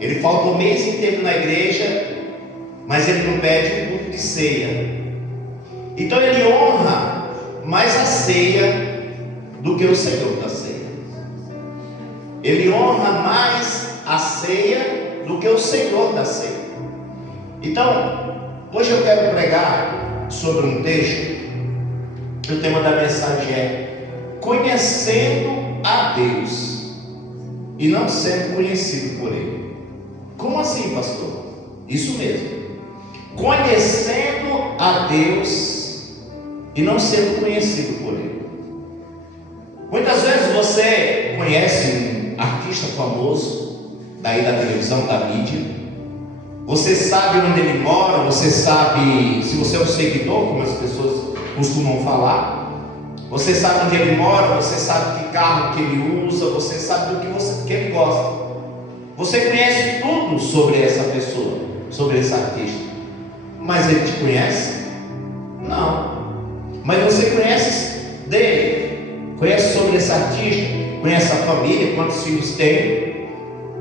Ele falta o mês inteiro na igreja, mas ele não pede um culto de ceia. Então ele honra mais a ceia do que o Senhor da ceia. Ele honra mais a ceia do que o Senhor da ceia. Então, hoje eu quero pregar sobre um texto. O tema da mensagem é conhecendo a Deus e não sendo conhecido por Ele. Como assim, pastor? Isso mesmo. Conhecendo a Deus e não sendo conhecido por Ele. Muitas vezes você conhece um artista famoso, daí da televisão, da mídia. Você sabe onde ele mora, você sabe, se você é um seguidor, como as pessoas costumam falar, você sabe onde ele mora, você sabe que carro que ele usa, você sabe do que ele gosta. Você conhece tudo sobre essa pessoa, sobre esse artista. Mas ele te conhece? Não. Mas você conhece dele, conhece sobre esse artista, conhece a família, quantos filhos tem,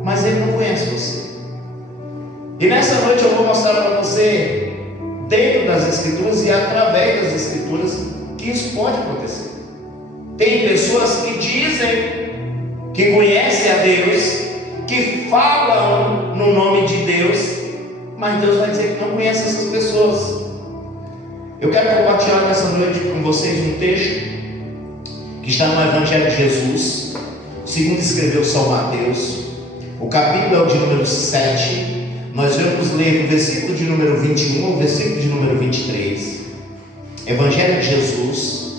mas ele não conhece você. E nessa noite eu vou mostrar para você, dentro das Escrituras e através das Escrituras, que isso pode acontecer. Tem pessoas que dizem que conhecem a Deus, que falam no nome de Deus, mas Deus vai dizer que não conhece essas pessoas. Eu quero compartilhar nessa noite com vocês um texto que está no Evangelho de Jesus, segundo escreveu São Mateus. O capítulo é o de número 7. Nós vamos ler do versículo de número 21 ao versículo de número 23. Evangelho de Jesus,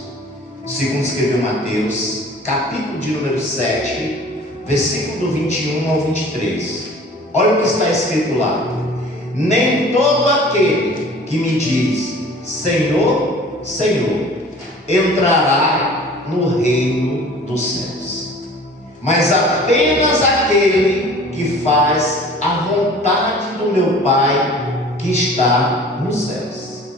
segundo escreveu Mateus, capítulo de número 7, versículo do 21 ao 23. Olha o que está escrito lá. Nem todo aquele que me diz Senhor, Senhor, entrará no reino dos céus, mas apenas aquele que faz a vontade do meu Pai que está nos céus.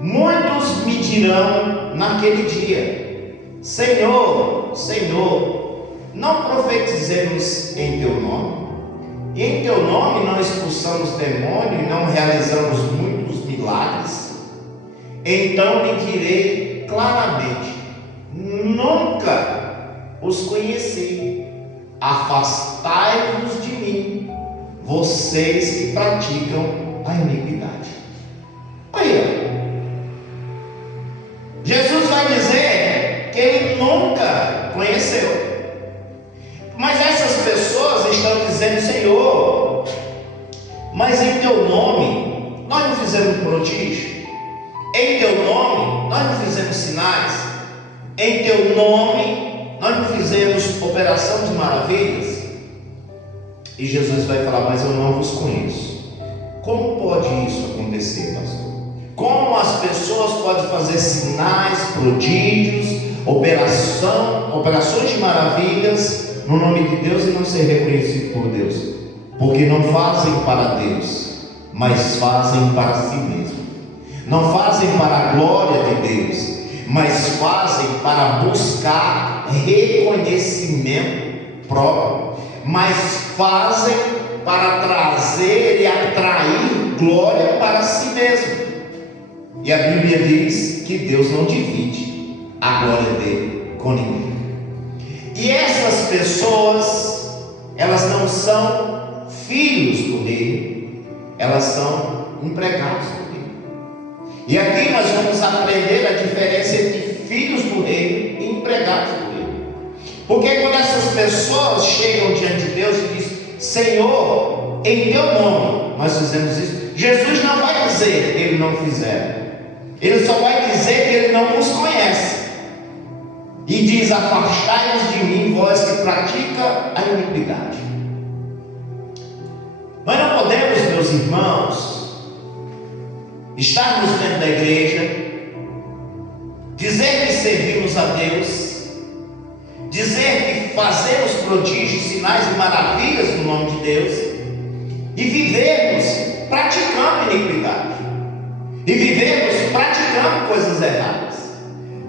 Muitos me dirão naquele dia: Senhor, Senhor, não profetizemos em teu nome? E em teu nome não expulsamos demônio e não realizamos muitos milagres? Então lhe direi claramente: nunca os conheci. Afastai-vos de mim, vocês que praticam a iniquidade. Aí, Jesus vai dizer que ele nunca conheceu. Mas essas pessoas estão dizendo: Senhor, mas em teu nome nós não fizemos prodígio, em teu nome nós não fizemos sinais, em teu nome nós não fizemos operação de maravilhas. E Jesus vai falar: mas eu não vos conheço. Como pode isso acontecer, pastor? Como as pessoas podem fazer sinais, prodígios, operações de maravilhas no nome de Deus e não ser reconhecido por Deus? Porque não fazem para Deus, mas fazem para si mesmo. Não fazem para a glória de Deus, mas fazem para buscar reconhecimento próprio, mas fazem para trazer e atrair glória para si mesmo. E a Bíblia diz que Deus não divide a glória dele com ninguém. E essas pessoas, elas não são filhos do reino, elas são empregados do reino. E aqui nós vamos aprender a diferença entre filhos do reino e empregados do reino. Porque quando essas pessoas chegam diante de Deus e dizem: Senhor, em teu nome nós fizemos isso, Jesus não vai dizer que ele não fizeram. Ele só vai dizer que ele não nos conhece. E diz: afastai-vos de mim, vós que pratica a iniquidade. Nós não podemos, meus irmãos, estarmos dentro da igreja, dizer que servimos a Deus, dizer que fazemos prodígios, sinais e maravilhas no nome de Deus, e vivermos praticando iniquidade, e vivermos praticando coisas erradas.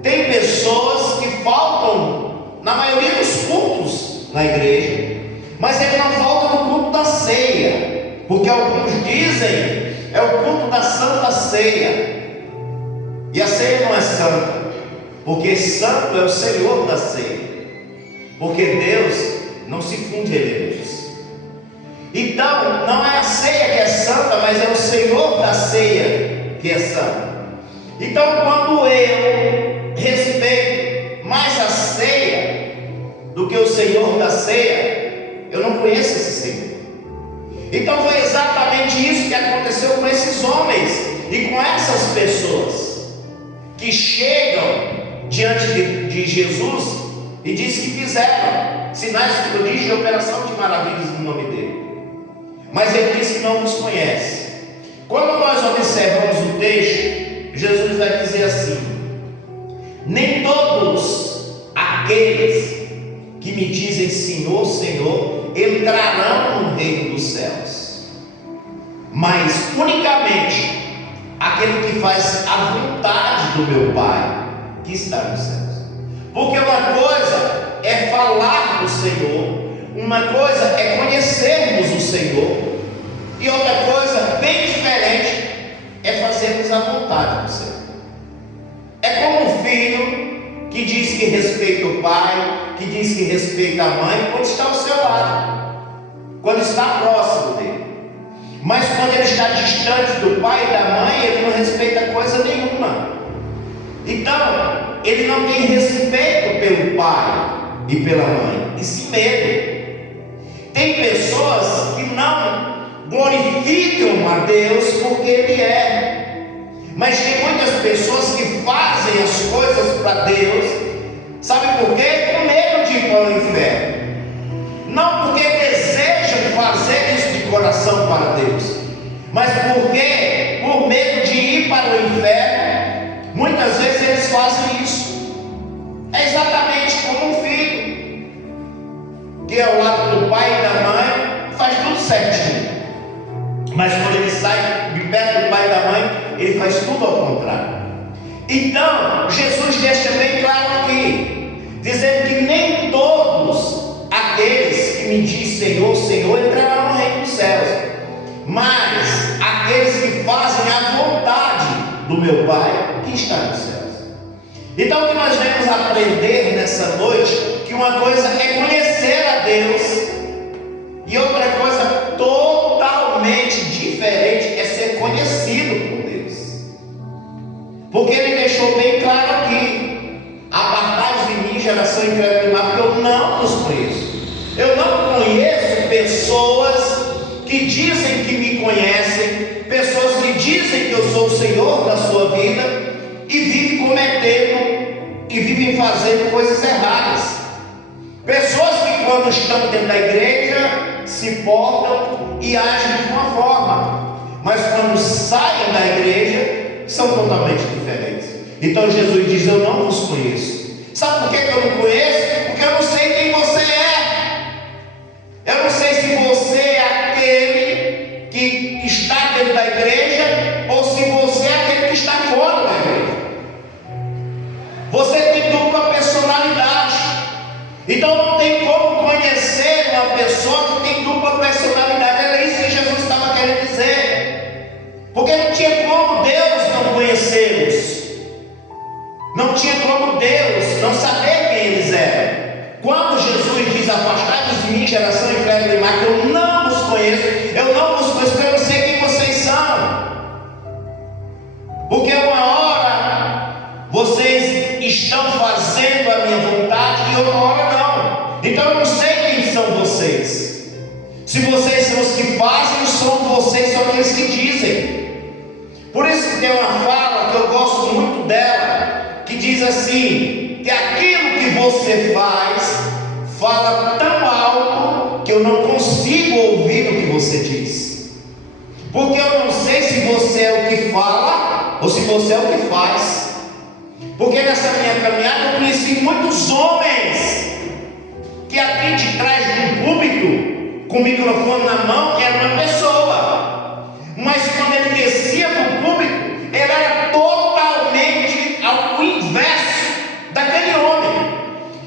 Tem pessoas que faltam na maioria dos cultos na igreja, mas ele não falta no culto da Porque alguns dizem é o culto da Santa Ceia. E a ceia não é santa, porque santo é o Senhor da ceia. Porque Deus não se funde em elementos. Então, não é a ceia que é santa, mas é o Senhor da ceia que é santo. Então, quando eu respeito mais a ceia do que o Senhor da ceia, eu não conheço esse Senhor. Então, foi exatamente isso que aconteceu com esses homens e com essas pessoas que chegam diante de Jesus e diz que fizeram sinais de prodígio e operação de maravilhas no nome dele, mas ele diz que não nos conhece. Quando nós observamos o texto, Jesus vai dizer assim: nem todos aqueles que me dizem Senhor, Senhor, entrarão no reino dos céus, mas unicamente aquele que faz a vontade do meu Pai que está nos céus. Porque uma coisa é falar do Senhor, uma coisa é conhecermos o Senhor, e outra coisa bem diferente é fazermos a vontade do Senhor. É como um filho que diz que respeita o pai, que diz que respeita a mãe quando está ao seu lado, quando está próximo dele. Mas quando ele está distante do pai e da mãe, ele não respeita coisa nenhuma. Então, ele não tem respeito pelo pai e pela mãe, e sim medo. Tem pessoas que não glorificam a Deus porque Ele é, mas tem muitas pessoas que fazem as coisas para Deus, sabe por quê? Com medo de ir para o inferno, não porque desejam fazer isso de coração para Deus, mas porque por medo de ir para o inferno, muitas vezes eles fazem isso. É exatamente como um filho que ao lado do pai e da mãe faz tudo certinho, mas quando ele sai de perto do pai e da mãe, ele faz tudo ao contrário. Então Jesus deixa bem claro aqui, dizendo que nem todos aqueles que me dizem Senhor, Senhor, entrarão no reino dos céus, mas aqueles que fazem a vontade do meu Pai que está nos céus. Então, o que nós vamos aprender nessa noite, que uma coisa é conhecer a Deus e outra coisa totalmente diferente é ser conhecido por Deus. Porque Ele deixou bem claro aqui: apartai-vos de mim, geração incrédula e má, porque eu não os conheço. Eu não conheço pessoas que dizem que me conhecem, pessoas que dizem que eu sou o Senhor da sua vida e vivem cometendo e vivem fazendo coisas erradas. Pessoas que quando estão dentro da igreja se portam e agem de uma forma, mas quando saem da igreja são totalmente diferentes. Então Jesus diz: eu não vos conheço. Sabe por que eu não conheço? Porque eu não sei quem você é. Eu não sei se você é aquele que está dentro da igreja ou se você é aquele que está fora da igreja. Você tem dupla personalidade. Então não tem como conhecer uma pessoa que tem dupla personalidade. Era isso que Jesus estava querendo dizer. Porque não tinha como Deus não conhecê-los. Não tinha como Deus não saber quem eles eram. Quando Jesus diz: afastai-vos de mim, geração incrédula e má, que eu não vos conheço, eu não vos conheço, porque eu não sei quem vocês são. Porque uma hora vocês estão fazendo a minha vontade e outra hora não. Então eu não sei quem são vocês. Se vocês são os que fazem, são vocês são aqueles que dizem. Por isso que tem uma fala que eu gosto muito dela, que diz assim: que aquilo que você faz fala tão alto que eu não consigo ouvir o que você diz, porque eu não sei se você é o que fala ou se você é o que faz. Porque nessa minha caminhada eu conheci muitos homens que aqui de trás de um púlpito, com o microfone na mão, era uma pessoa, mas quando ele descia para o púlpito, ele era totalmente ao inverso daquele homem.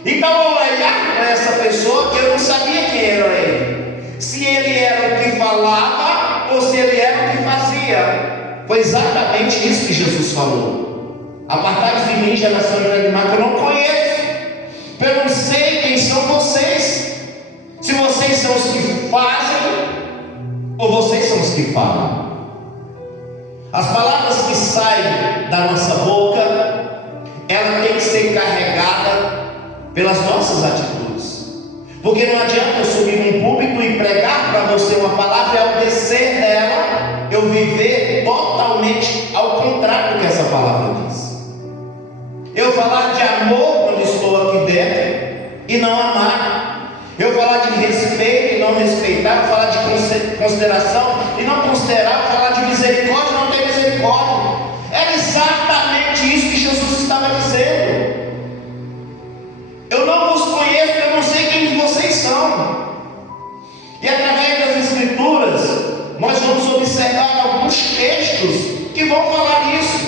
Então eu olhava para essa pessoa, eu não sabia quem era ele, se ele era o que falava Foi exatamente isso que Jesus falou: apartai-vos de mim, geração de má, que eu não conheço, porque eu não sei quem são vocês, se vocês são os que fazem ou vocês são os que falam. As palavras que saem da nossa boca, ela tem que ser carregada pelas nossas atitudes, porque não adianta eu subir num púlpito e pregar para você uma palavra e ao descer dela eu viver totalmente ao contrário do que essa palavra diz. Eu falar de amor quando estou aqui dentro e não amar, eu falar de respeito e não respeitar, eu falar de consideração e não considerar, eu falar de misericórdia e não ter misericórdia. Era exatamente isso que Jesus estava dizendo. Eu não vos conheço, eu não sei quem vocês são. E através das Escrituras nós vamos observar alguns textos que vão falar isso,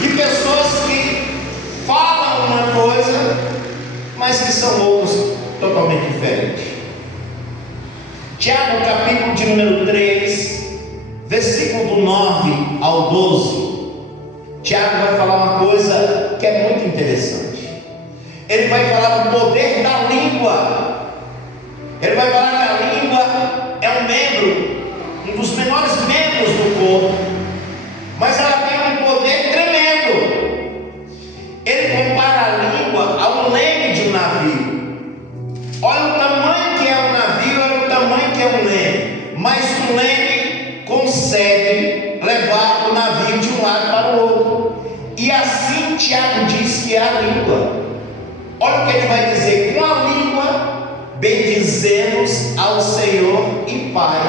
de pessoas que falam uma coisa, mas que são outros totalmente diferentes. Tiago, capítulo de número 3, versículo do 9 ao 12. Tiago vai falar uma coisa que é muito interessante. Ele vai falar do poder da língua. Ele vai falar que a língua é um membro, um dos menores membros do corpo, mas ela tem um poder tremendo. Ele compara a língua ao leme de um navio. Olha o tamanho que é um navio, olha o tamanho que é um leme, mas o leme consegue levar o navio de um lado para o outro. E assim Tiago diz que é a língua. Olha o que ele vai dizer: com a língua bendizemos ao Senhor e Pai,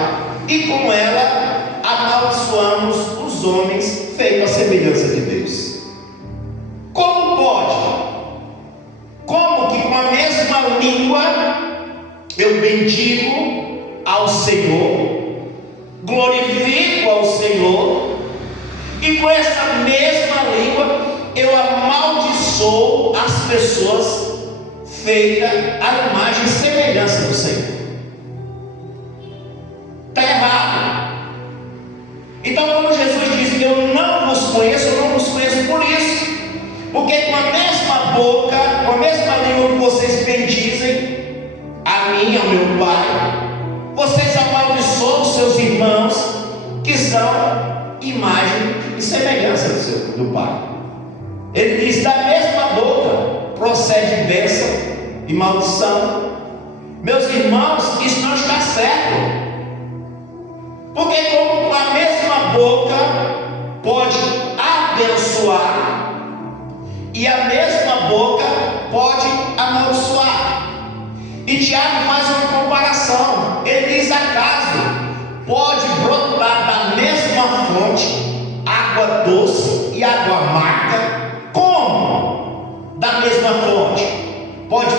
e com ela amaldiçoamos os homens, feito a semelhança de Deus. Como pode? Como que com a mesma língua eu bendigo ao Senhor, glorifico ao Senhor, e com essa mesma língua eu amaldiçoo as pessoas feitas à imagem e semelhança do Senhor? Está errado. Então, quando Jesus diz: eu não vos conheço, eu não vos conheço por isso, porque com a mesma boca, com a mesma língua que vocês bendizem a mim, ao meu Pai, vocês amaldiçoam os seus irmãos, que são imagem e semelhança do Pai. Ele diz: da mesma boca procede bênção e maldição. Meus irmãos, isso não está certo, porque como com a mesma boca pode abençoar e a mesma boca pode amaldiçoar. E Tiago faz uma comparação. Ele diz: acaso pode brotar da mesma fonte água doce e água amarga? Como? Da mesma fonte pode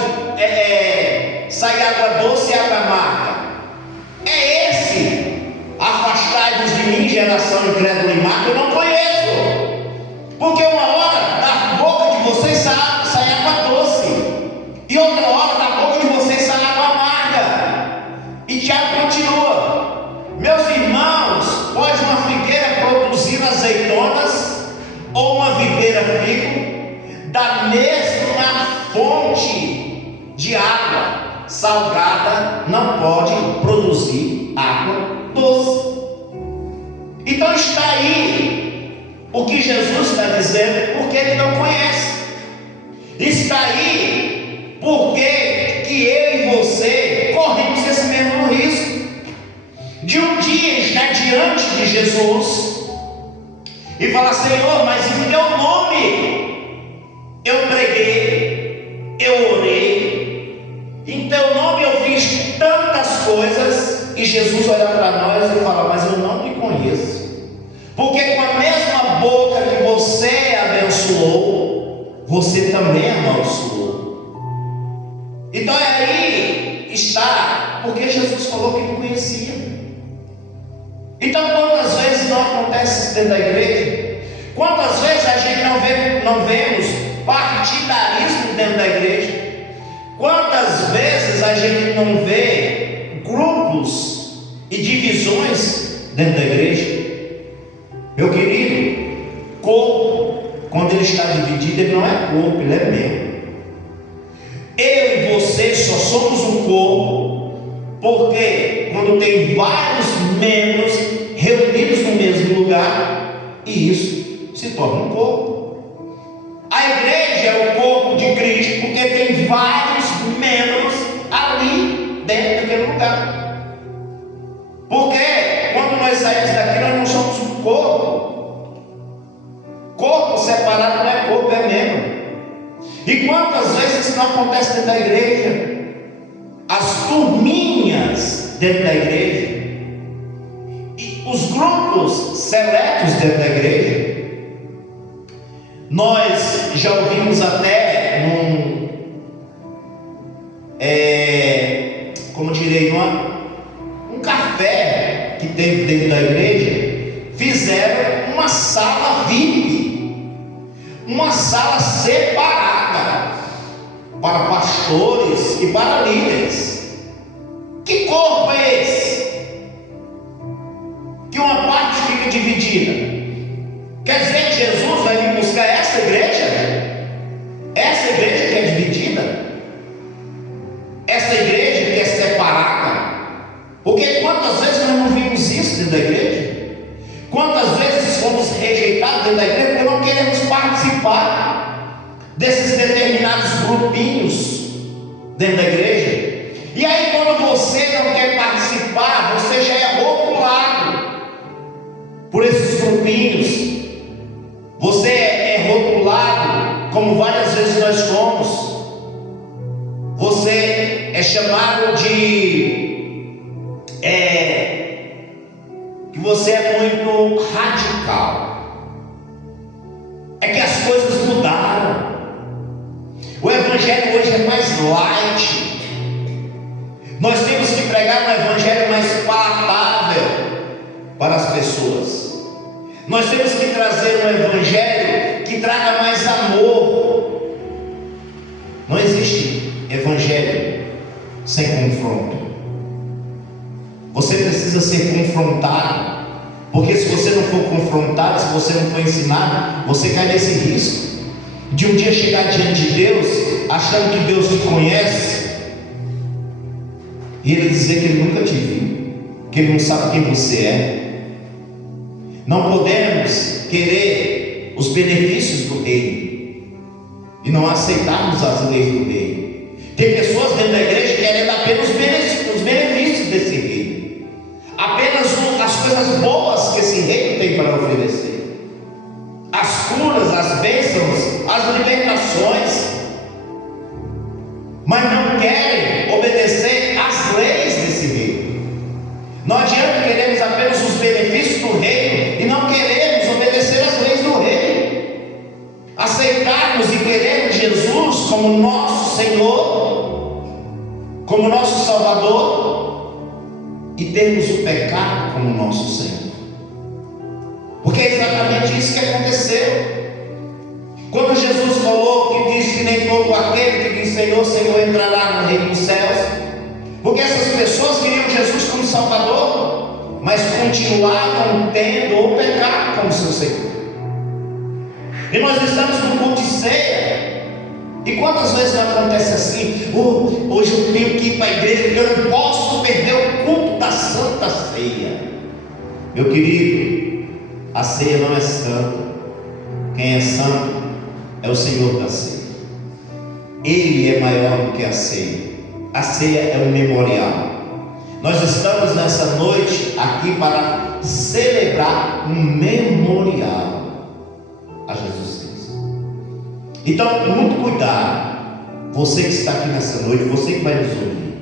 sair água doce e água amarga? É esse: afastai-vos de mim, geração incrédula e má, que eu não conheço. Porque uma hora da boca de vocês sai água doce, e outra hora da boca de vocês sai água amarga. E Tiago continua: meus irmãos, pode uma figueira produzir azeitonas ou uma videira figo? Da mesma fonte de água salgada não pode produzir água doce. Então está aí o que Jesus está dizendo, porque ele não conhece. Está aí porque que eu e você corremos esse mesmo risco de um dia estar diante de Jesus e falar: Senhor, mas em teu nome eu preguei, eu orei, em teu nome eu fiz tantas coisas, e Jesus olha para nós e fala: mas eu não te conheço, porque com a mesma boca que você abençoou, você também amaldiçoou. Então aí está, porque Jesus falou que não conhecia. Então quantas vezes não acontece isso dentro da igreja? Quantas vezes a gente não vemos partidarismo dentro da igreja? Quantas vezes a gente não vê grupos e divisões dentro da igreja? está dividido, ele não é corpo, ele é membro. Eu e você só somos um corpo, porque quando tem vários membros reunidos no mesmo lugar, e isso se torna um corpo. A igreja é o corpo de Cristo, porque tem vários membros ali dentro daquele lugar. Porque quando nós saímos daqui, nós não somos um corpo. Corpo separado não é corpo, é membro. E quantas vezes isso não acontece dentro da igreja? As turminhas dentro da igreja, e os grupos seletos dentro da igreja. Nós já ouvimos até um café que teve dentro da igreja, fizeram uma sala VIP, uma sala separada para pastores e para líderes. Que corpo é esse? Que uma parte fica dividida. Quer dizer que Jesus vai vir buscar essa igreja? Essa igreja que é dividida? Essa igreja que é separada? Porque quantas vezes nós não vimos isso dentro da igreja? Quantas vezes fomos rejeitados dentro da igreja porque não queremos participar desses determinados grupinhos dentro da igreja? E aí, quando você não quer participar, você já é rotulado por esses grupinhos. Você é rotulado, como várias vezes nós fomos. Você é chamado de que você é muito radical. É que as coisas mudaram. O evangelho hoje é mais light. Nós temos que pregar um evangelho mais palatável para as pessoas. Nós temos que trazer um evangelho que traga mais amor. Não existe evangelho sem confronto. Você precisa ser confrontado, porque se você não for confrontado, se você não for ensinado, você cai nesse risco de um dia chegar diante de Deus, achando que Deus te conhece, e Ele dizer que Ele nunca te viu, que Ele não sabe quem você é. Não podemos querer os benefícios do reino e não aceitarmos as leis do reino. Tem pessoas dentro da igreja que querem apenas os benefícios desse reino, apenas as coisas boas que esse reino tem para oferecer, as curas, as bênçãos, as libertações, mas não querem obedecer às leis desse reino. Não adianta queremos apenas os benefícios do reino e não queremos obedecer às leis do reino, aceitarmos e queremos Jesus como nosso Senhor, como nosso Salvador, e termos o pecado como nosso Senhor. Porque é exatamente isso que aconteceu. Quando Jesus falou que diz que nem todo aquele que diz Senhor, Senhor entrará no reino dos céus, porque essas pessoas queriam Jesus como Salvador, mas continuavam tendo o pecado como seu Senhor. E nós estamos no culto de ceia, e quantas vezes não acontece assim? Hoje eu tenho que ir para a igreja porque eu não posso perder o culto da Santa Ceia. Meu querido, a ceia não é santa. Quem é santo é o Senhor da ceia. Ele é maior do que a ceia. A ceia é um memorial. Nós estamos nessa noite aqui para celebrar um memorial a Jesus Cristo. Então, muito cuidado, você que está aqui nessa noite, você que vai nos ouvir,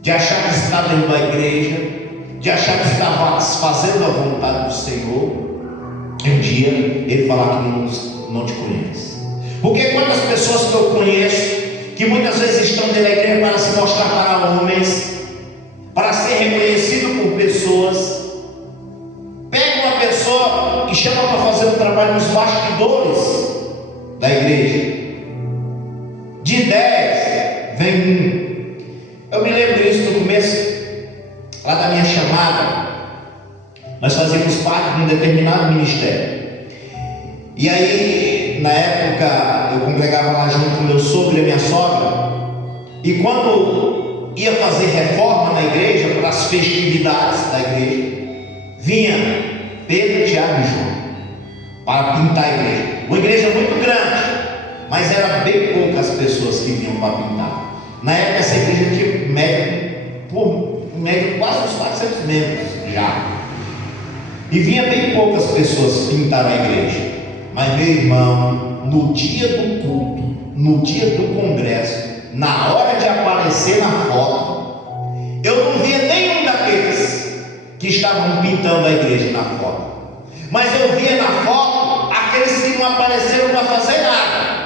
de achar que está dentro da igreja, de achar que está fazendo a vontade do Senhor, e um dia Ele falar que não te conhece. Porque quantas pessoas que eu conheço, que muitas vezes estão dentro da igreja para se mostrar para homens, para ser reconhecido por pessoas, pega uma pessoa e chama para fazer um trabalho nos bastidores da igreja, de 10 vem um. Eu me lembro disso no começo lá da minha chamada. Nós fazíamos parte de um determinado ministério, e aí na época eu congregava lá junto com meu sogro e a minha sogra, e quando ia fazer reforma na igreja, para as festividades da igreja, vinha Pedro, Tiago e João para pintar a igreja. Uma igreja muito grande, mas era bem poucas pessoas que vinham para pintar. Na época essa igreja tinha média quase uns 400 membros já, e vinha bem poucas pessoas pintar a igreja. Mas meu irmão, no dia do culto, no dia do congresso, na hora de aparecer na foto, eu não via nenhum daqueles que estavam pintando a igreja na foto, mas eu via na foto aqueles que não apareceram para fazer nada.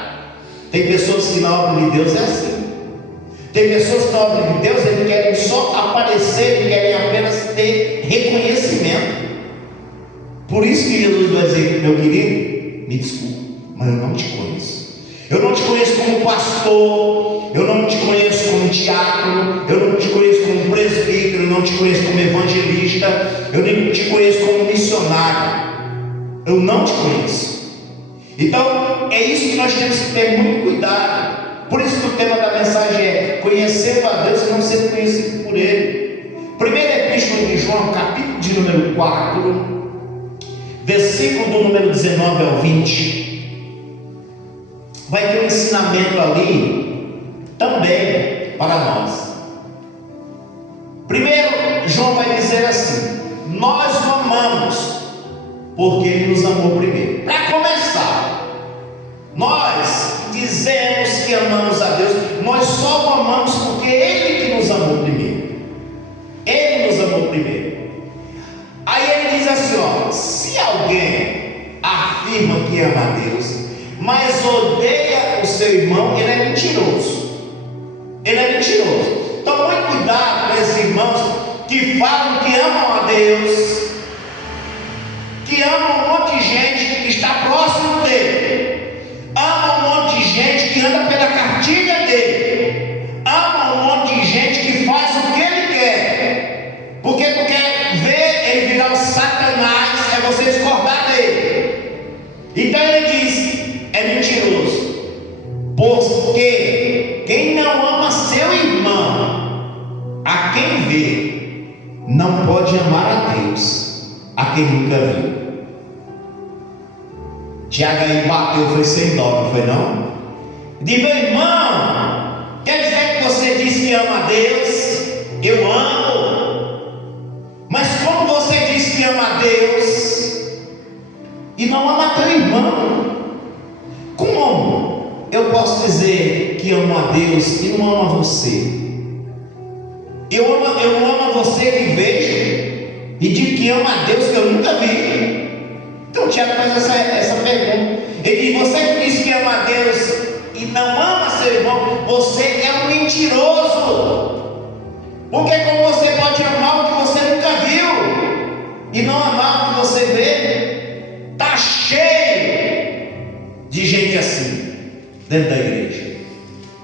Tem pessoas que na obra de Deus é assim. Tem pessoas que na obra de Deus eles querem só aparecer e querem apenas ter reconhecimento. Por isso que Jesus vai dizer: meu querido, me desculpe, mas eu não te conheço. Eu não te conheço como pastor, eu não te conheço como diácono, eu não te conheço como presbítero, eu não te conheço como evangelista, eu nem te conheço como missionário. Eu não te conheço. Então é isso que nós temos que ter muito cuidado. Por isso que o tema da mensagem é conhecendo a Deus e não ser conhecido por Ele. Primeira epístola de João, capítulo de número 4, versículo do número 19 ao 20, vai ter um ensinamento ali também para nós. Primeiro, João vai dizer assim: nós o amamos porque Ele nos amou primeiro. Para começar, nós dizemos que amamos a Deus, nós só o amamos porque Ele que nos amou primeiro. Ele nos amou primeiro. Aí ele diz assim, ó: se alguém afirma que ama a Deus, mas odeia o seu irmão, ele é mentiroso. Ele é mentiroso. Então muito cuidado com esses irmãos que falam que amam a Deus, que amam um monte de gente que está próximo dele, amam um monte de gente que anda pela cartilha dele, amam um monte de gente que faz o que ele quer, porque tu quer ver ele virar um Satanás, é você discordar dele. Então ele diz: é mentiroso, porque quem não ama seu irmão, a quem vê, não pode amar a Deus, a quem nunca viu. Tiago aí bateu, foi sem dó, não foi não? Diz: meu irmão, quer dizer que você diz que ama a Deus? Eu amo. Mas como você diz que ama a Deus e não ama teu irmão? Como eu posso dizer que amo a Deus e não amo a você? Eu não amo a você que vejo e digo que ama a Deus que eu nunca vi. Então o Tiago faz essa pergunta. Ele diz: você que diz que ama a Deus e não ama seu irmão, você é um mentiroso. Porque como você pode amar o que você nunca viu e não amar o que você vê? Está cheio de gente assim dentro da igreja.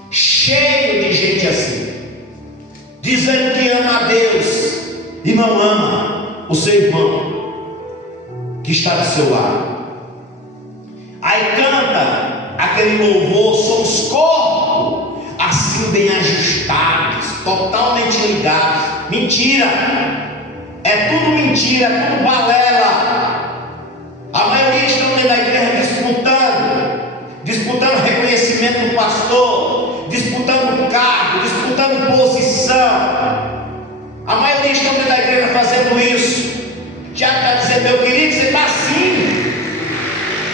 Cheio de gente assim, dizendo que ama a Deus e não ama o seu irmão que está do seu lado. Aí canta aquele louvor: somos corpo, assim bem ajustados, totalmente ligados. Mentira, é tudo mentira, é tudo balela. A maioria estão dentro da igreja disputando reconhecimento do pastor, disputando cargo, disputando posição. A maioria estão dentro da igreja fazendo isso. Tiago está dizendo: meu querido, você está assim,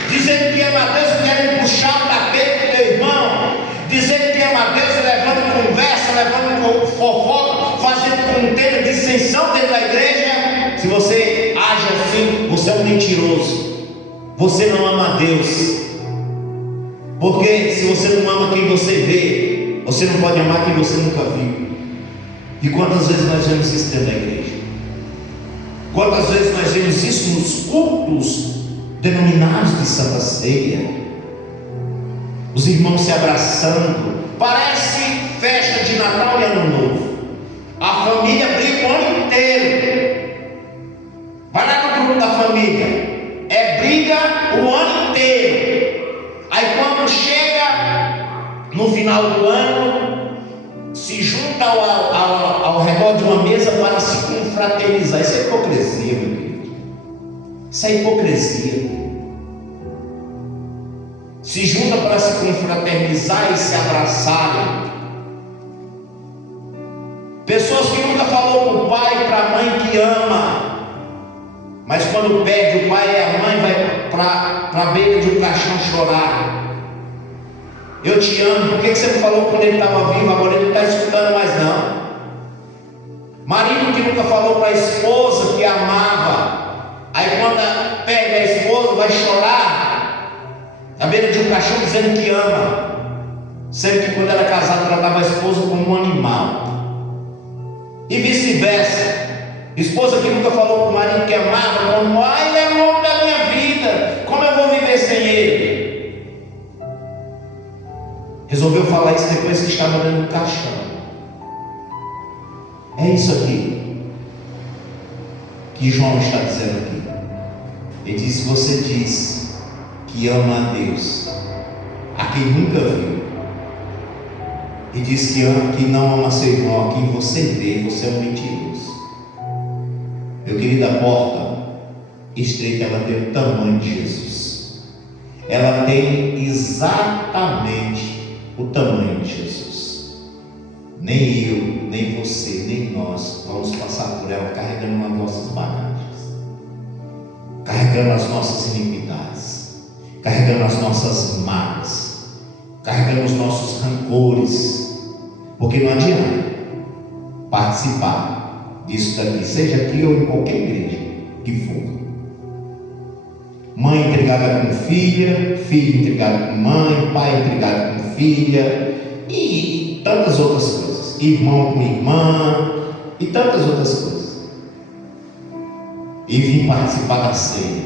dizendo que ama a Deus, querendo puxar o tapete do teu irmão, dizendo que ama a Deus, levando conversa, levando fofoca, fazendo contenda, dissensão dentro da igreja. Se você age assim, você é um mentiroso. Você não ama a Deus, porque se você não ama quem você vê, você não pode amar quem você nunca viu. E quantas vezes nós vemos isso dentro da igreja? Quantas vezes nós vemos isso nos cultos denominados de Santa Ceia? Os irmãos se abraçando, parece festa de Natal e Ano Novo. A família briga o ano inteiro. Vai lá no grupo da família, é briga o ano inteiro. mesa para se confraternizar. Isso é hipocrisia, meu querido. Isso é hipocrisia. Se junta para se confraternizar e se abraçarem. Pessoas que nunca falou para o pai e para a mãe que ama, mas quando perde o pai e a mãe vai para a beira de um caixão chorar. Eu te amo. Por que você não falou quando ele estava vivo? Agora ele não está escutando mais não. Marido que nunca falou para a esposa que amava, aí quando perde a esposa vai chorar à beira de um caixão dizendo que ama, sendo que quando era casado tratava a esposa como um animal. E vice-versa. Esposa que nunca falou para o marido que amava, como ele é o homem da minha vida, como eu vou viver sem ele? Resolveu falar isso depois que estava dentro do caixão. É isso aqui que João está dizendo aqui. Ele diz: você diz que ama a Deus, a quem nunca viu, e diz que não ama seu irmão, a quem você vê, você é um mentiroso. Meu querido, a porta estreita, ela tem o tamanho de Jesus. Ela tem exatamente o tamanho de Jesus. Nem eu, nem você, nem nós vamos passar por ela carregando as nossas bagagens, carregando as nossas iniquidades, carregando as nossas mágoas, carregando os nossos rancores, porque não adianta participar disso daqui, seja aqui ou em qualquer igreja que for. Mãe intrigada com filha, filho intrigado com mãe, pai intrigado com filha e tantas outras coisas, irmão com irmã e tantas outras coisas, e vim participar da ceia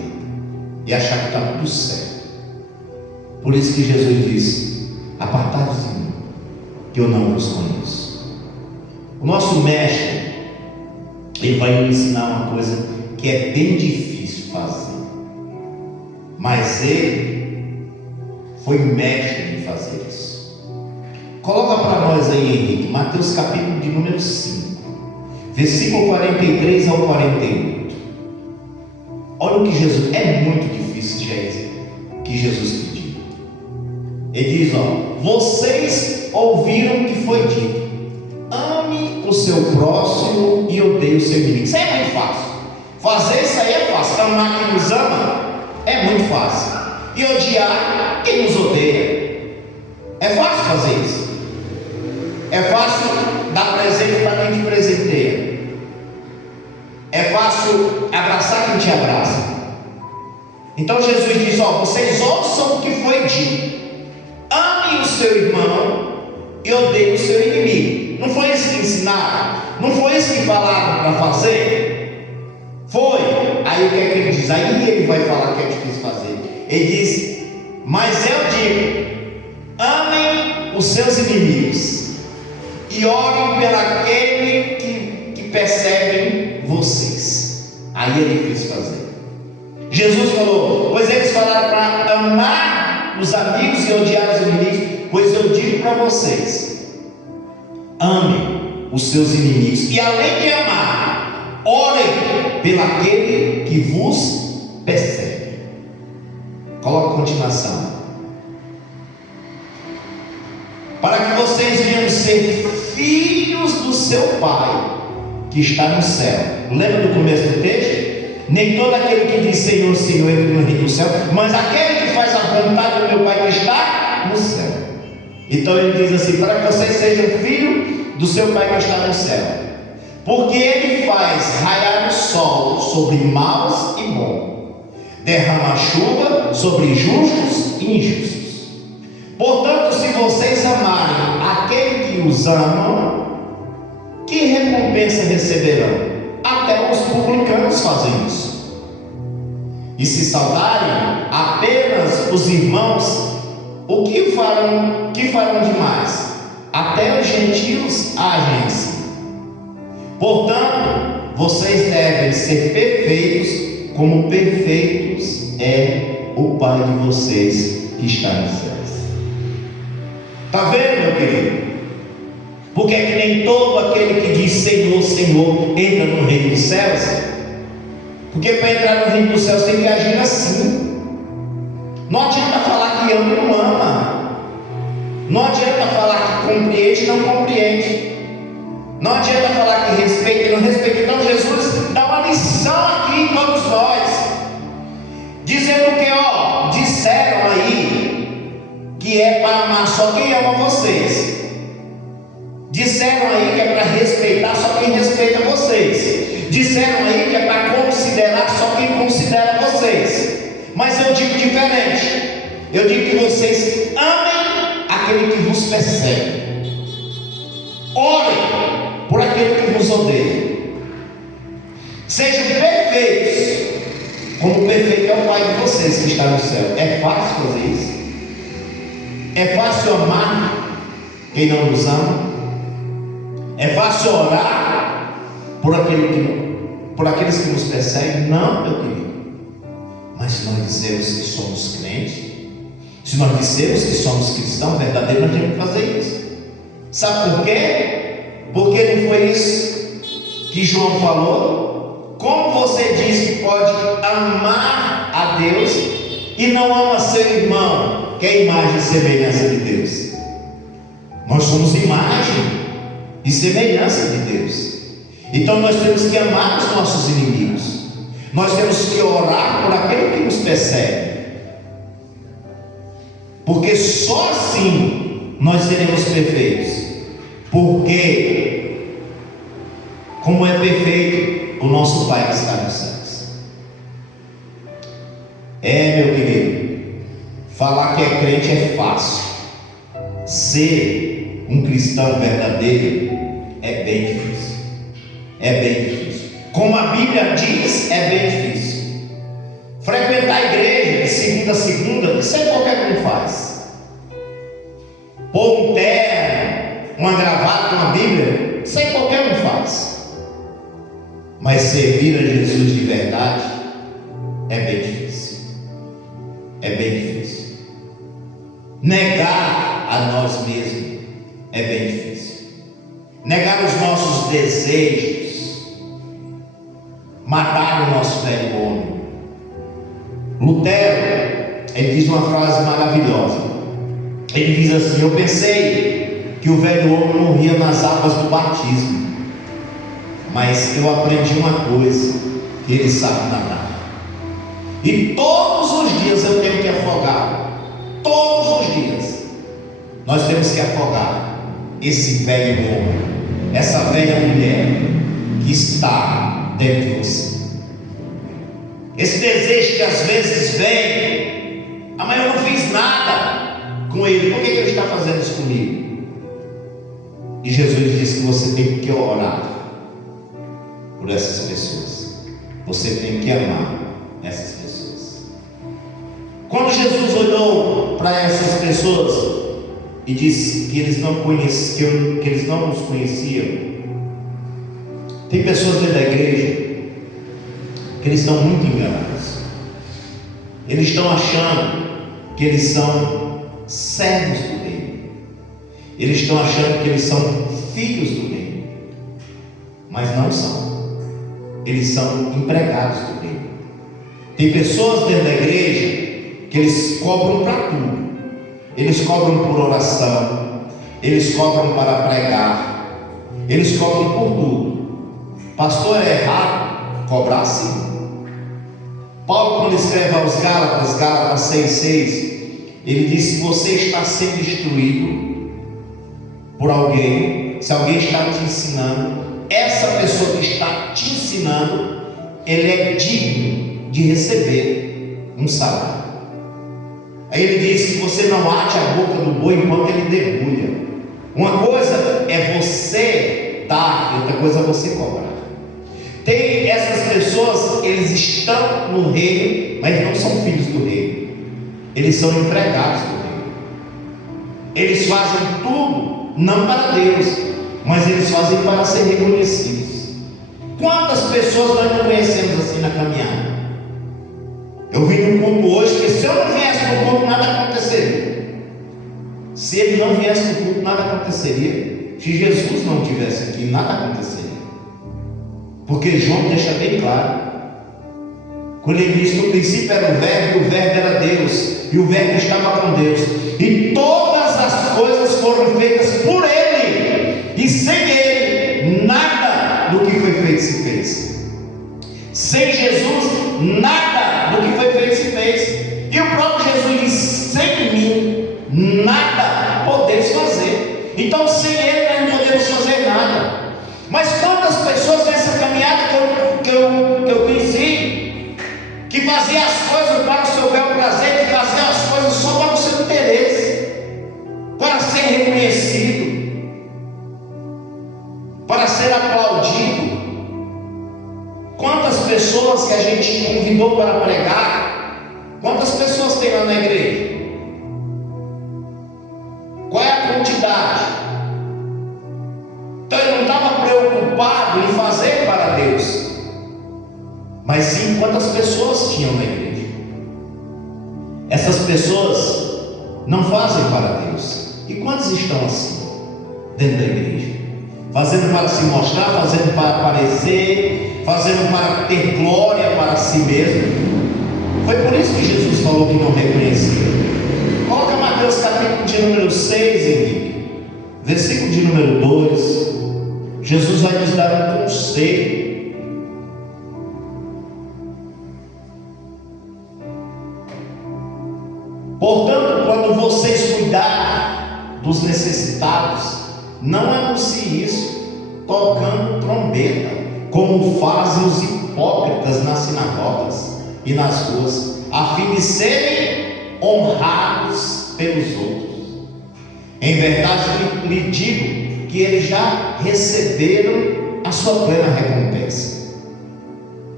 e achar que está tudo certo. Por isso que Jesus disse: apartai-vos de mim, que eu não vos conheço. O nosso mestre, ele vai nos ensinar uma coisa que é bem difícil fazer, mas ele foi mestre em fazer isso. Coloca para nós aí, Henrique, Mateus capítulo de número 5, versículo 43 ao 48. Olha o que Jesus, é muito difícil, gente, que Jesus pediu. Ele diz: vocês ouviram o que foi dito, ame o seu próximo e odeie o seu inimigo. Isso aí é muito fácil. Fazer isso aí é fácil. Amar quem nos ama é muito fácil, e odiar quem nos odeia é fácil fazer isso. É fácil dar presente para quem te presenteia. É fácil abraçar quem te abraça. Então Jesus diz: vocês ouçam o que foi dito, ame o seu irmão e odeie o seu inimigo. Não foi isso que ensinaram? Não foi isso que falaram para fazer? Foi. Aí o que é que ele diz? Aí ele vai falar que é difícil fazer. Ele diz: mas eu digo, amem os seus inimigos e orem por aquele que perseguem vocês. Aí é difícil fazer. Jesus falou: pois eles falaram para amar os amigos e odiar os inimigos. Pois eu digo para vocês: amem os seus inimigos, e além de amar, orem pelaquele que vos persegue. Coloca a continuação: para que vocês venham ser filhos do seu Pai que está no céu. Lembra do começo do texto? Nem todo aquele que diz Senhor, Senhor entra no reino do céu, mas aquele que faz a vontade do meu Pai que está no céu. Então ele diz assim: para que vocês sejam filhos do seu Pai que está no céu, porque ele faz raiar o sol sobre maus e bons, derrama chuva sobre justos e injustos. Portanto, se vocês amarem aquele que os ama, que recompensa receberão? Até os publicanos fazem isso. E se saudarem apenas os irmãos, o que farão demais? Até os gentios agem assim. Portanto, vocês devem ser perfeitos, como perfeitos é o Pai de vocês que está nos céus. Está vendo, meu querido? Porque é que nem todo aquele que diz Senhor, Senhor entra no reino dos céus. Porque para entrar no reino dos céus tem que agir assim. Não adianta falar que ama e não ama. Não adianta falar que compreende e não compreende. Não adianta falar que respeita e não respeita. Então Jesus dá uma lição aqui em todos nós, dizendo que, disseram aí que é para amar só quem ama vocês. Disseram aí que é para respeitar só quem respeita vocês. Disseram aí que é para considerar só quem considera vocês. Mas eu digo diferente. Eu digo que vocês amem aquele que vos persegue. Orem por aquele que vos odeia. Sejam perfeitos, como perfeito é o Pai de vocês que está no céu. É fácil fazer isso? É fácil amar quem não nos ama? É fácil orar por aqueles que nos perseguem? Não, meu querido. Mas se nós dizemos que somos crentes, se nós dizemos que somos cristãos verdadeiros, nós temos que fazer isso. Sabe por quê? Porque não foi isso que João falou? Como você diz que pode amar a Deus e não ama seu irmão, que é a imagem e semelhança de Deus? Nós somos imagem e semelhança de Deus. Então nós temos que amar os nossos inimigos. Nós temos que orar por aquele que nos persegue. Porque só assim nós seremos perfeitos. Porque como é perfeito o nosso Pai que está nos céus. Meu querido, falar que é crente é fácil. Ser um cristão verdadeiro é bem difícil. É bem difícil. Como a Bíblia diz, é bem difícil. Frequentar a igreja de segunda a segunda, isso é qualquer um faz. Pôr um terno, uma gravata, uma Bíblia, isso aí qualquer um faz. Mas servir a Jesus de verdade é bem difícil. É bem difícil. Negar a nós mesmos é bem difícil. Negar os nossos desejos, matar o nosso velho homem. Lutero, ele diz uma frase maravilhosa. Ele diz assim: eu pensei que o velho homem morria nas águas do batismo, mas eu aprendi uma coisa, que ele sabe nadar. E todos os dias eu tenho que afogar. Todos os dias nós temos que afogar esse velho homem, essa velha mulher que está dentro de você. Esse desejo que às vezes vem: amanhã eu não fiz nada com ele, por que ele está fazendo isso comigo? E Jesus disse que você tem que orar por essas pessoas. Você tem que amar essas pessoas. Quando Jesus olhou para essas pessoas e disse que eles não conheciam, que eles não nos conheciam, tem pessoas dentro da igreja que eles estão muito enganados. Eles estão achando que eles são servos do reino. Eles estão achando que eles são filhos do reino, mas não são. Eles são empregados do reino. Tem pessoas dentro da igreja que eles cobram para tudo. Eles cobram por oração, eles cobram para pregar, eles cobram por tudo. Pastor, é errado cobrar sim. Paulo, quando escreve aos Gálatas, Gálatas 6,6, ele diz: se você está sendo instruído por alguém, se alguém está te ensinando, essa pessoa que está te ensinando, ele é digno de receber um salário. Aí ele diz que você não ate a boca do boi enquanto ele debulha. Uma coisa é você dar, outra coisa é você cobrar. Tem essas pessoas, eles estão no reino, mas não são filhos do reino. Eles são empregados do reino. Eles fazem tudo, não para Deus, mas eles fazem para ser reconhecidos. Quantas pessoas nós não conhecemos assim na caminhada? Eu vim no culto hoje, que se eu não viesse no culto, nada aconteceria. Se ele não viesse no culto, nada aconteceria. se Jesus não estivesse aqui, nada aconteceria. Porque João deixa bem claro, quando ele diz que no princípio era o Verbo, e o Verbo era Deus, e o Verbo estava com Deus, e todas as coisas foram feitas por Ele, e sem Ele, nada do que foi feito se fez. Sem Jesus, nada do que foi feito se fez. E o próprio Jesus diz: sem mim, nada podeis fazer. Então, sem Ele, nós não podemos fazer nada. Mas quantas pessoas nessa caminhada que eu conheci, que faziam as coisas para o seu bel prazer, que faziam as coisas só para o seu interesse, para ser reconhecido, para ser aplaudido. Quantas pessoas que a gente convidou para pregar, quantas pessoas tem lá na igreja? Qual é a quantidade? Então ele não estava preocupado em fazer para Deus, mas sim quantas pessoas tinham na igreja. Essas pessoas não fazem para Deus. E quantos estão assim dentro da igreja? Fazendo para se mostrar, fazendo para aparecer, fazendo para ter glória para si mesmo. Foi por isso que Jesus falou que não reconhecia. Coloca Mateus capítulo de número 6, Henrique, versículo de número 2. Jesus vai nos dar um conselho. Portanto, quando vocês cuidarem dos necessitados, não anuncie isso tocando trombeta, como fazem os hipócritas nas sinagogas e nas ruas, a fim de serem honrados pelos outros. Em verdade lhe digo que eles já receberam a sua plena recompensa.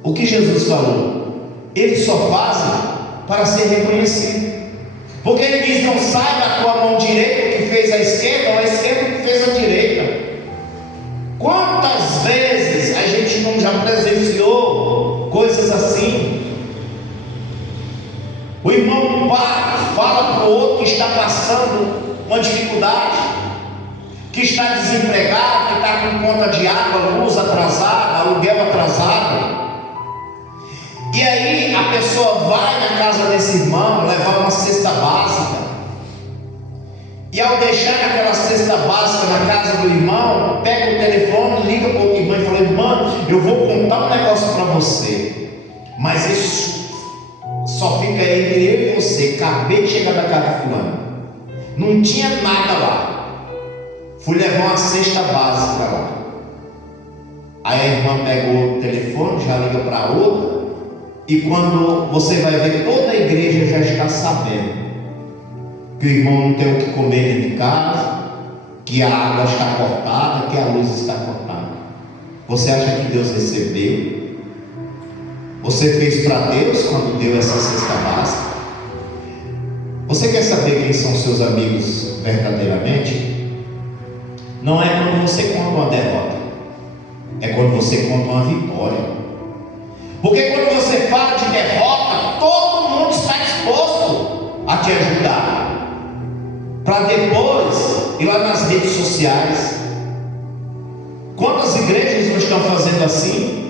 O que Jesus falou? Eles só fazem para ser reconhecido. Porque ele diz: não saiba a tua mão direita o que fez a esquerda, ou a esquerda o que fez a direita. Quantas vezes a gente não já presenciou coisas assim? O irmão fala para o outro que está passando uma dificuldade, que está desempregado, que está com conta de água, luz atrasada, aluguel atrasado. E aí a pessoa vai na casa desse irmão levar uma cesta básica, e ao deixar aquela cesta básica na casa do irmão, pega o telefone, liga para o irmão e fala: irmão, eu vou contar um negócio para você, mas isso só fica entre eu e você. Acabei de chegar da casa de fulano, não tinha nada lá, fui levar uma cesta básica lá. Aí a irmã pegou o telefone, já liga para outra, e quando você vai ver, toda a igreja já está sabendo que o irmão não tem o que comer dentro de casa, que a água está cortada, que a luz está cortada. Você acha que Deus recebeu? Você fez para Deus quando deu essa cesta básica? Você quer saber quem são seus amigos verdadeiramente? Não é quando você conta uma derrota, é quando você conta uma vitória. Porque quando você fala de derrota, todo mundo está disposto a te ajudar, para depois ir lá nas redes sociais. Quantas igrejas não estão fazendo assim?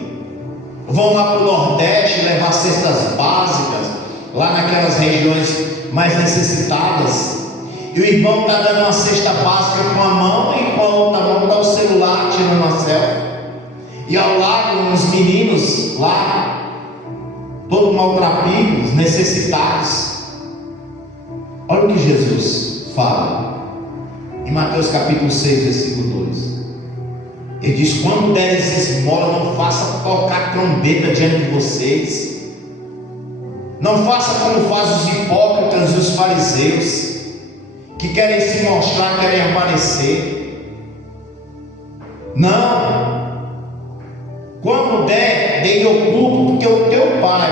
Vão lá para o Nordeste levar cestas básicas, lá naquelas regiões mais necessitadas, e o irmão está dando uma cesta básica com a mão, e com a outra mão está o celular tirando uma selfie. E ao lado uns meninos lá, todos maltrapilhos, necessitados. Olha o que Jesus fala em Mateus capítulo 6, versículo 2. Ele diz: quando deres esmola, não faça tocar trombeta diante de vocês, não faça como fazem os hipócritas e os fariseus, que querem se mostrar, querem aparecer. Não. Quando der, dê em oculto, porque o teu Pai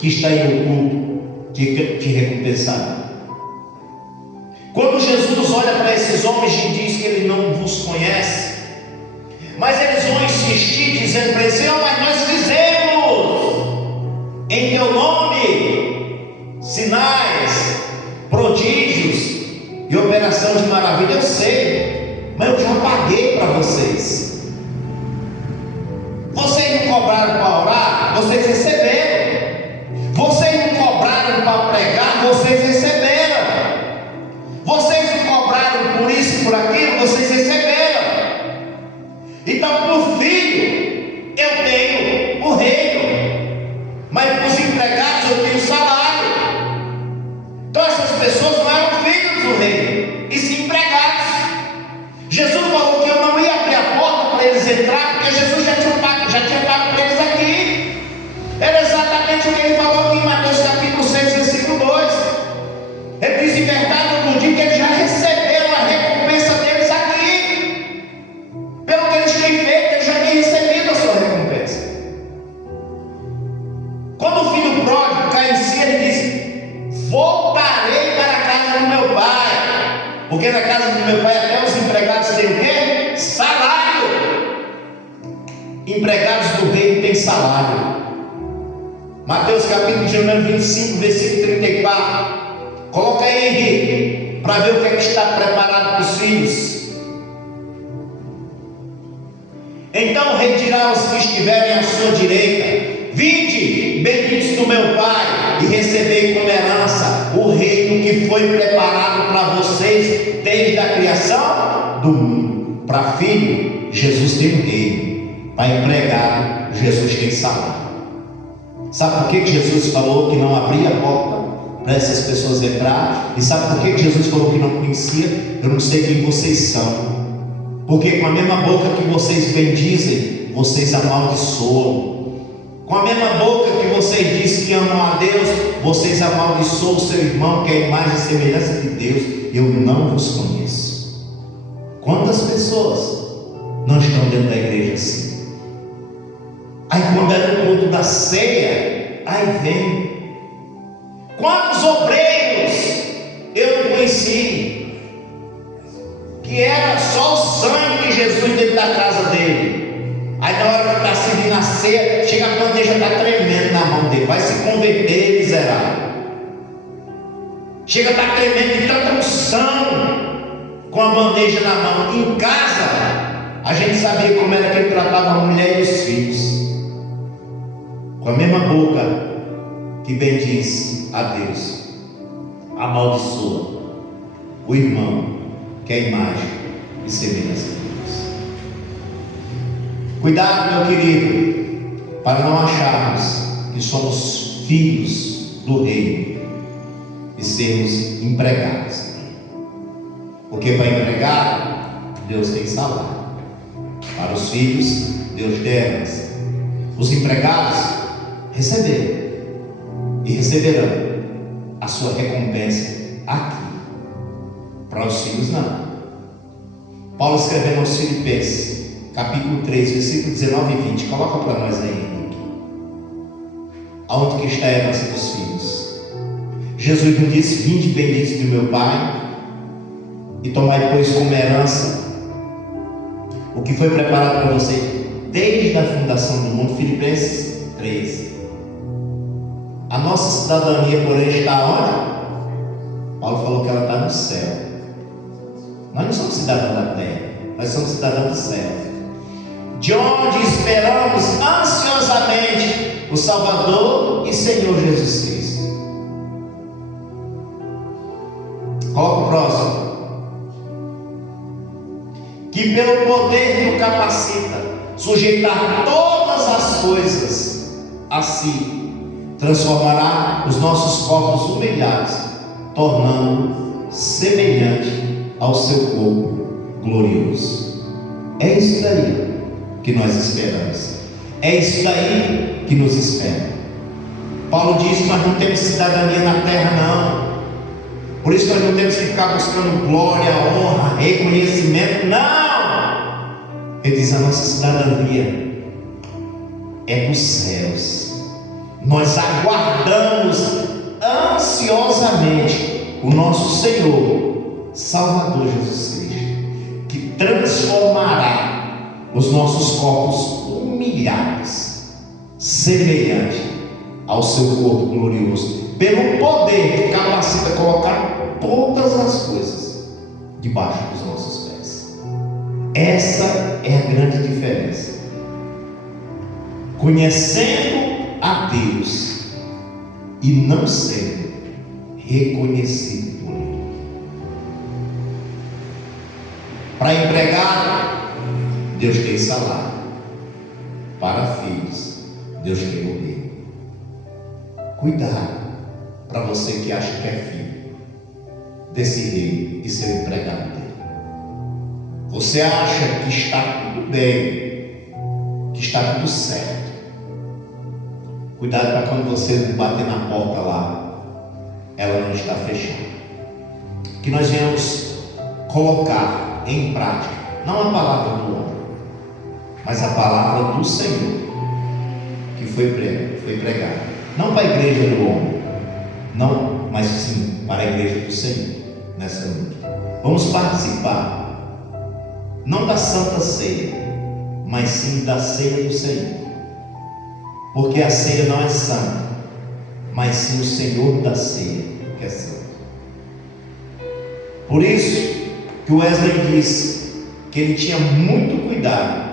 que está em oculto te recompensará. Quando Jesus olha para esses homens e diz que Ele não vos conhece, mas eles vão insistir dizendo para eles: mas nós fizemos em teu nome sinais, prodígios e operação de maravilha. Eu sei, mas eu já paguei para vocês. Vocês não cobraram para orar, vocês receberam. Vocês não cobraram para pregar, vocês receberam. Vocês não cobraram por isso e por aquilo, vocês receberam. Então, para o filho, eu tenho o reino, mas para os empregados eu tenho salário. Então, essas pessoas não eram filhos do reino, e sim empregados. Jesus falou que eu não ia abrir a porta para eles entrar, porque Jesus já tinha pago para eles aqui. Era exatamente o que ele falou aqui em Mateus capítulo 6, versículo 2. Ele diz: em verdade eu vos digo que eles já receberam a recompensa deles aqui. Pelo que eles têm feito, eles já têm recebido a sua recompensa. Quando o filho pródigo cai em si, ele diz: voltarei para a casa do meu pai, porque na casa do meu pai até os empregados têm o quê? Salário. Empregados do reino têm salário. Mateus capítulo de número 25, versículo 34. Coloca aí, Henrique, para ver o que é que está preparado para os filhos. Então o rei dirá aos que estiverem à sua direita: vinde, benditos do meu pai, e recebei como herança o reino que foi preparado para vocês desde a criação do mundo. Para filho, Jesus tem um reino. Para empregado, Jesus tem salário. Sabe por que Jesus falou que não abria a porta para essas pessoas entrar? E sabe por que Jesus falou que não conhecia? Eu não sei quem vocês são. Porque com a mesma boca que vocês bendizem, vocês amaldiçoam. Com a mesma boca que vocês dizem que amam a Deus, vocês amaldiçoam o seu irmão, que é a imagem e semelhança de Deus. Eu não vos conheço. Quantas pessoas não estão dentro da igreja assim? Aí quando é no culto da ceia, aí vem. Quantos obreiros eu não conheci, que era só o sangue de Jesus dentro da casa dele. Aí na hora que está servindo a ceia, chega a bandeja, está tremendo na mão dele. Vai se converter, miserável. Chega a estar tremendo de tanta unção, com a bandeja na mão. Em casa, a gente sabia como era que ele tratava a mulher e os filhos. Com a mesma boca que bendiz a Deus, amaldiçoa o irmão, que é a imagem e semelhança de Deus. Cuidado, meu querido, para não acharmos que somos filhos do reino e sermos empregados. Porque para empregado, Deus tem salário. Para os filhos, Deus tem herança. Os empregados receberam e receberão a sua recompensa aqui. Para os filhos não. Paulo escrevendo aos Filipenses capítulo 3, versículo 19 e 20. Coloca para nós aí, Henrique. Aonde que está a herança dos filhos? Jesus nos disse: vinde benditos do meu Pai, e tomai pois como herança o que foi preparado para você desde a fundação do mundo. Filipenses 3. A nossa cidadania, porém, está onde? Paulo falou que ela está no céu. Nós não somos cidadãos da terra, nós somos cidadãos do céu, de onde esperamos ansiosamente o Salvador e Senhor Jesus Cristo. Coloca o próximo. Que pelo poder que o capacita sujeitar todas as coisas a si, transformará os nossos corpos humilhados, tornando semelhante ao seu corpo glorioso. É isso daí que nós esperamos. É isso daí que nos espera. Paulo diz que nós não temos cidadania na terra, não. Por isso nós não temos que ficar buscando glória, honra, reconhecimento. Não! Ele diz: a nossa cidadania é dos céus. Nós aguardamos ansiosamente o nosso Senhor, Salvador Jesus Cristo, que transformará os nossos corpos humilhados, semelhante ao seu corpo glorioso, pelo poder que capacita colocar todas as coisas debaixo dos nossos pés. Essa é a grande diferença. Conhecendo a Deus e não sendo reconhecido por Ele. Para empregado, Deus tem salário. Para filhos, Deus tem governo. Cuidado para você que acha que é filho desse rei e ser empregado dele. Você acha que está tudo bem, que está tudo certo. Cuidado para quando você bater na porta lá, ela não está fechada. Que nós venhamos colocar em prática, não a palavra do homem, mas a palavra do Senhor, que foi pregada, não para a igreja do homem, não, mas sim para a igreja do Senhor, nessa noite. Vamos participar, não da Santa Ceia, mas sim da ceia do Senhor, porque a ceia não é santa, mas sim o Senhor da ceia, que é santo. Por isso que o Wesley disse que ele tinha muito cuidado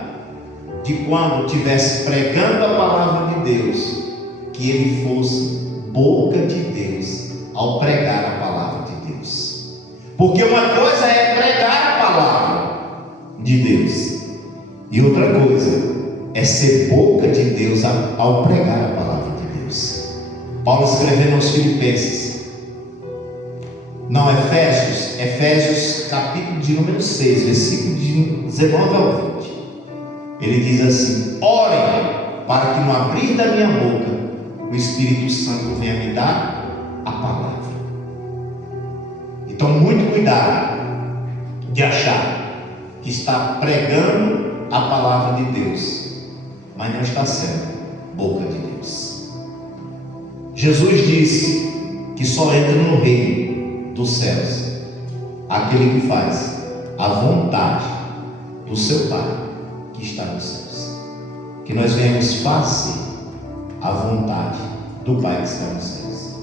de quando estivesse pregando a palavra de Deus, que ele fosse boca de Deus ao pregar a palavra de Deus. Porque uma coisa é pregar a palavra de Deus, e outra coisa é ser boca de Deus ao pregar a palavra de Deus. Paulo escrevendo aos Filipenses, não, Efésios capítulo de número 6, versículo de 19 ao 20, ele diz assim: orem para que no abrir da minha boca o Espírito Santo venha me dar a palavra. Então, muito cuidado de achar que está pregando a palavra de Deus, mas não está sendo boca de Deus. Jesus disse que só entra no reino dos céus aquele que faz a vontade do seu Pai que está nos céus. Que nós venhamos fazer a vontade do Pai que está nos céus.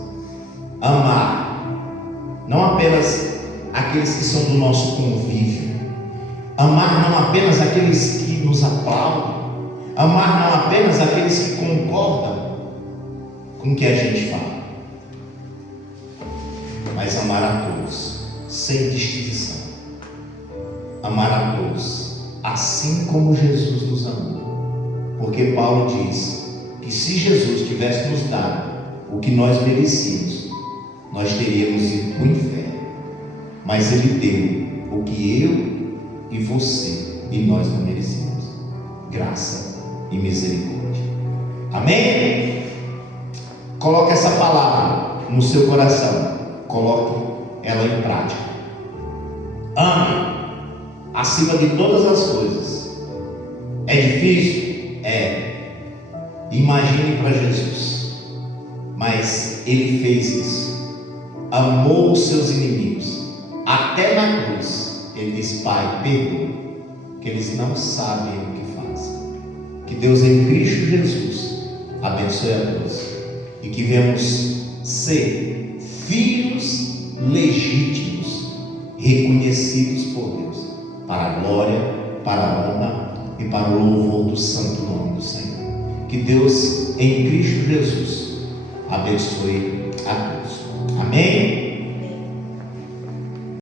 Amar não apenas aqueles que são do nosso convívio, amar não apenas aqueles que nos aplaudem, amar não apenas aqueles que concordam com o que a gente fala, mas amar a todos, sem distinção. Amar a todos, assim como Jesus nos amou. Porque Paulo diz que se Jesus tivesse nos dado o que nós merecíamos, nós teríamos ido para o inferno. Mas Ele deu o que eu e você e nós não merecíamos: graça e misericórdia. Amém? Coloque essa palavra no seu coração, coloque ela em prática. Ame acima de todas as coisas. É difícil? É. Imagine para Jesus, mas Ele fez isso. Amou os seus inimigos até na cruz. Ele diz: Pai, perdoa, que eles não sabem o que fazem. Que Deus em Cristo Jesus abençoe a todos e que venhamos ser filhos legítimos, reconhecidos por Deus, para a glória, para a honra e para o louvor do santo nome do Senhor. Que Deus em Cristo Jesus abençoe a todos. Amém?